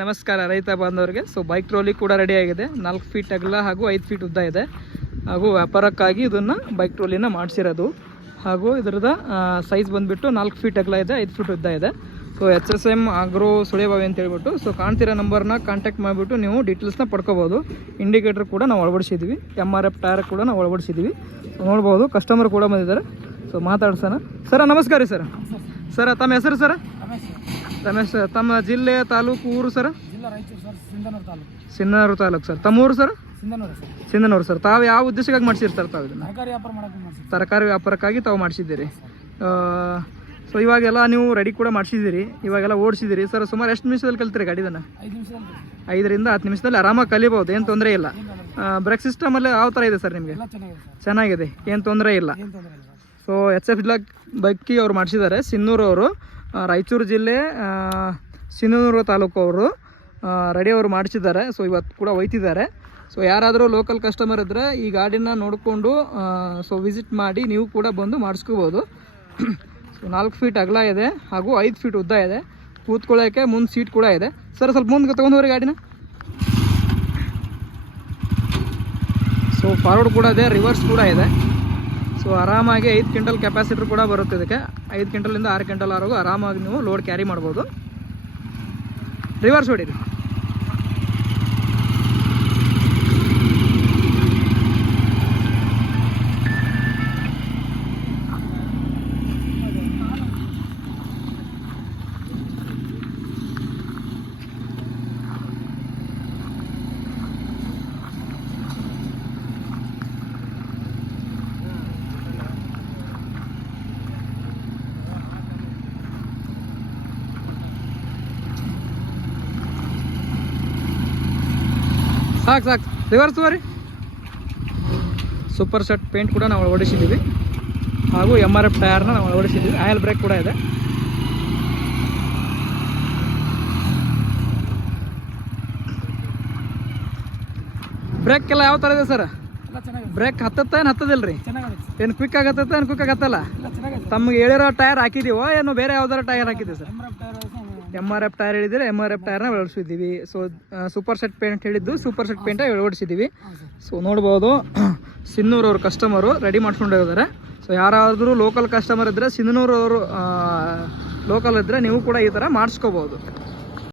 ನಮಸ್ಕಾರ ರೈತ ಬಾಂಧವರಿಗೆ. ಸೊ ಬೈಕ್ ಟ್ರಾಲಿ ಕೂಡ ರೆಡಿ ಆಗಿದೆ. 4 ಫೀಟ್ ಅಗಲ ಹಾಗೂ 5 ಫೀಟ್ ಉದ್ದ ಇದೆ. ಹಾಗೂ ವ್ಯಾಪಾರಕ್ಕಾಗಿ ಇದನ್ನು ಬೈಕ್ ಟ್ರಾಲಿನ ಮಾಡಿಸಿರೋದು. ಹಾಗೂ ಇದರದ ಸೈಜ್ ಬಂದುಬಿಟ್ಟು 4 ಫೀಟ್ ಅಗಲ ಇದೆ, 5 ಫೀಟ್ ಉದ್ದ ಇದೆ. ಸೊ HSM ಆಗ್ರೋ ಸುಳೆಬಾವಿ ಅಂತ ಹೇಳ್ಬಿಟ್ಟು ಸೊ ಕಾಣ್ತಿರೋ ನಂಬರ್ನ ಕಾಂಟ್ಯಾಕ್ಟ್ ಮಾಡಿಬಿಟ್ಟು ನೀವು ಡೀಟೇಲ್ಸ್ನ ಪಡ್ಕೋಬೋದು. ಇಂಡಿಕೇಟರ್ ಕೂಡ ನಾವು ಅಳವಡಿಸಿದ್ವಿ, MRF ಟೈರ್ ಕೂಡ ನಾವು ಅಳವಡಿಸಿದ್ವಿ. ಸೊ ನೋಡ್ಬೋದು, ಕಸ್ಟಮರ್ ಕೂಡ ಬಂದಿದ್ದಾರೆ. ಸೊ ಮಾತಾಡ್ಸೋಣ. ಸರ ನಮಸ್ಕಾರ ರೀ ಸರ್. ಸರ ತಮ್ಮ ಹೆಸರು ಸರ? ರಮೇಶ್. ತಮ್ಮ ಜಿಲ್ಲೆ, ತಾಲೂಕು, ಊರು ಸರ್? ಸಿಂಧನೂರು ತಾಲೂಕು ಸರ್. ತಮ್ಮ ಊರು ಸರ್? ಸಿಂಧನೂರು ಸರ್. ತಾವು ಯಾವ ಉದ್ದೇಶಕ್ಕಾಗಿ ಮಾಡಿಸಿರಿ ಸರ್? ತಾವು ಇದನ್ನು ತರಕಾರಿ ವ್ಯಾಪಾರಕ್ಕಾಗಿ ತಾವು ಮಾಡಿಸಿದ್ದೀರಿ. ಸೊ ಇವಾಗೆಲ್ಲ ನೀವು ರೆಡಿ ಕೂಡ ಮಾಡಿಸಿದ್ದೀರಿ, ಇವಾಗೆಲ್ಲ ಓಡಿಸಿದ್ದೀರಿ ಸರ್. ಸುಮಾರು ಎಷ್ಟು ನಿಮಿಷದಲ್ಲಿ ಕಲ್ತೀರಿ ಗಾಡಿದನ್ನು? 5ರಿಂದ 10 ನಿಮಿಷದಲ್ಲಿ ಆರಾಮಾಗಿ ಕಲಿಬೋದು, ಏನು ತೊಂದರೆ ಇಲ್ಲ. ಬ್ರೇಕ್ ಸಿಸ್ಟಮಲ್ಲಿ ಯಾವ ಥರ ಇದೆ ಸರ್ ನಿಮಗೆ? ಚೆನ್ನಾಗಿದೆ, ಏನು ತೊಂದರೆ ಇಲ್ಲ. ಸೊ HF ಬೈಕಿ ಅವ್ರು ಮಾಡಿಸಿದ್ದಾರೆ, ಸಿನ್ನೂರು ಅವರು, ರಾಯಚೂರು ಜಿಲ್ಲೆ ಸಿನ್ನೂರು ತಾಲೂಕು ಅವರು ರೆಡಿ ಅವರು ಮಾಡಿಸಿದ್ದಾರೆ. ಸೊ ಇವತ್ತು ಕೂಡ ಒಯ್ತಿದ್ದಾರೆ. ಸೊ ಯಾರಾದರೂ ಲೋಕಲ್ ಕಸ್ಟಮರ್ ಇದ್ದರೆ ಈ ಗಾಡಿನ ನೋಡಿಕೊಂಡು ಸೊ ವಿಸಿಟ್ ಮಾಡಿ ನೀವು ಕೂಡ ಬಂದು ಮಾಡಿಸ್ಕೋಬೋದು. ಸೊ 4 ಫೀಟ್ ಅಗಲ ಇದೆ ಹಾಗೂ 5 ಫೀಟ್ ಉದ್ದ ಇದೆ. ಕೂತ್ಕೊಳ್ಳೋಕ್ಕೆ ಮುಂದೆ ಸೀಟ್ ಕೂಡ ಇದೆ. ಸರ್ ಸ್ವಲ್ಪ ಮುಂದೆ ತೊಗೊಂಡ್ರಿ ಗಾಡಿನ. ಸೊ ಫಾರ್ವರ್ಡ್ ಕೂಡ ಇದೆ, ರಿವರ್ಸ್ ಕೂಡ ಇದೆ. ಸೊ ಆರಾಮಾಗಿ 5 ಕ್ವಿಂಟಲ್ ಕೆಪಾಸಿಟರ್ ಕೂಡ ಬರುತ್ತೆ ಇದಕ್ಕೆ. 5 ಕ್ವಿಂಟಲಿಂದ 6 ಕ್ವಿಂಟಲ್ ಆರೋಗು ಆರಾಮಾಗಿ ನೀವು ಲೋಡ್ ಕ್ಯಾರಿ ಮಾಡ್ಬೋದು. ರಿವರ್ಸ್ ಹೊಡೀರಿ. ಸಾಕು ರಿವರ್ಸ್ ಬರಿ. ಸೂಪರ್ ಸೆಟ್ ಪೇಂಟ್ ಕೂಡ ನಾವು ಅಳವಡಿಸಿದ್ದೀವಿ ಹಾಗೂ MRF ಟೈರ್ನ ನಾವು ಅಳವಡಿಸಿದ್ದೀವಿ. ಆಯಿಲ್ ಬ್ರೇಕ್ ಕೂಡ ಇದೆ. ಬ್ರೇಕ್ ಎಲ್ಲ ಯಾವ ಥರ ಇದೆ ಸರ್? ಬ್ರೇಕ್ ಹತ್ತತ್ತ ಏನು ಹತ್ತದಿಲ್ಲ ರೀ? ಏನು ಕ್ವಿಕ್ ಆಗತ್ತತ್ತ ಏನು ಕ್ವಿಕ್ ಆಗತ್ತಲ್ಲ? ತಮಗೆ ಹೇಳಿರೋ ಟೈರ್ ಹಾಕಿದ್ದೀವೋ ಏನು ಬೇರೆ ಯಾವ್ದಾರ ಟೈರ್ ಹಾಕಿದ್ದೀವಿ ಸರ್? MRF ಟೈರ್ ಹೇಳಿದರೆ MRF ಟೈರ್ನ ಅಳವಡಿಸಿದ್ದೀವಿ. ಸೊ ಸೂಪರ್ ಸೆಟ್ ಪೇಂಟ್ ಹೇಳಿದ್ದು ಸೂಪರ್ ಸೆಟ್ ಪೇಂಟ ಅಳವಡಿಸಿದ್ದೀವಿ. ಸೊ ನೋಡ್ಬೋದು, ಸಿನ್ನೂರು ಅವ್ರ ಕಸ್ಟಮರು ರೆಡಿ ಮಾಡ್ಕೊಂಡು ಹೋಗಿದ್ದಾರೆ. ಸೊ ಯಾರಾದರೂ ಲೋಕಲ್ ಕಸ್ಟಮರ್ ಇದ್ದರೆ, ಸಿನ್ನೂರು ಅವರು ಲೋಕಲ್ ಇದ್ದರೆ ನೀವು ಕೂಡ ಈ ಥರ ಮಾಡಿಸ್ಕೋಬೋದು.